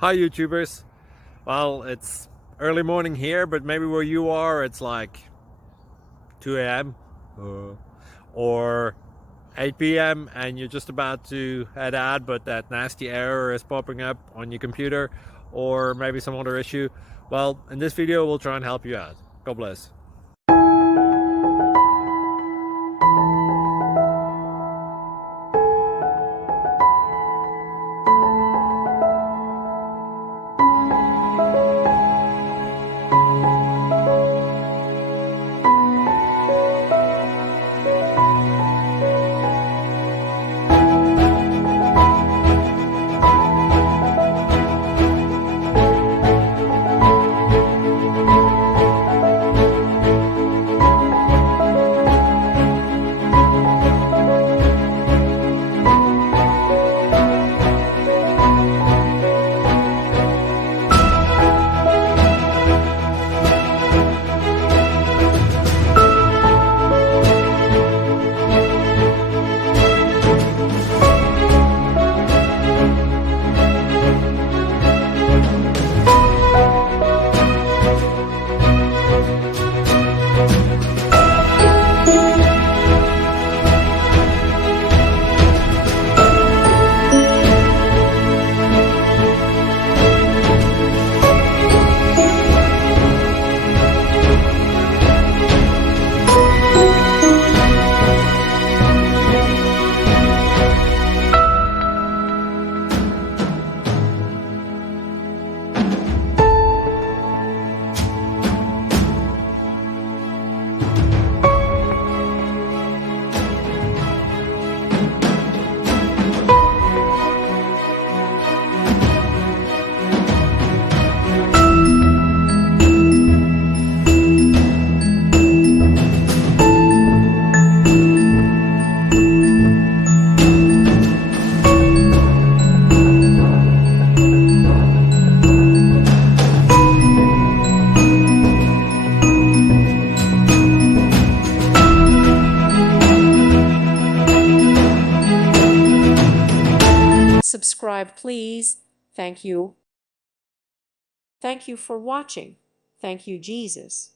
Hi YouTubers. Well, it's early morning here, but maybe where you are it's like 2 a.m. or 8 p.m. and you're just about to head out, but that nasty error is popping up on your computer, or maybe some other issue. Well, in this video we'll try and help you out. God bless. Subscribe, please. Thank you. Thank you for watching. Thank you, Jesus.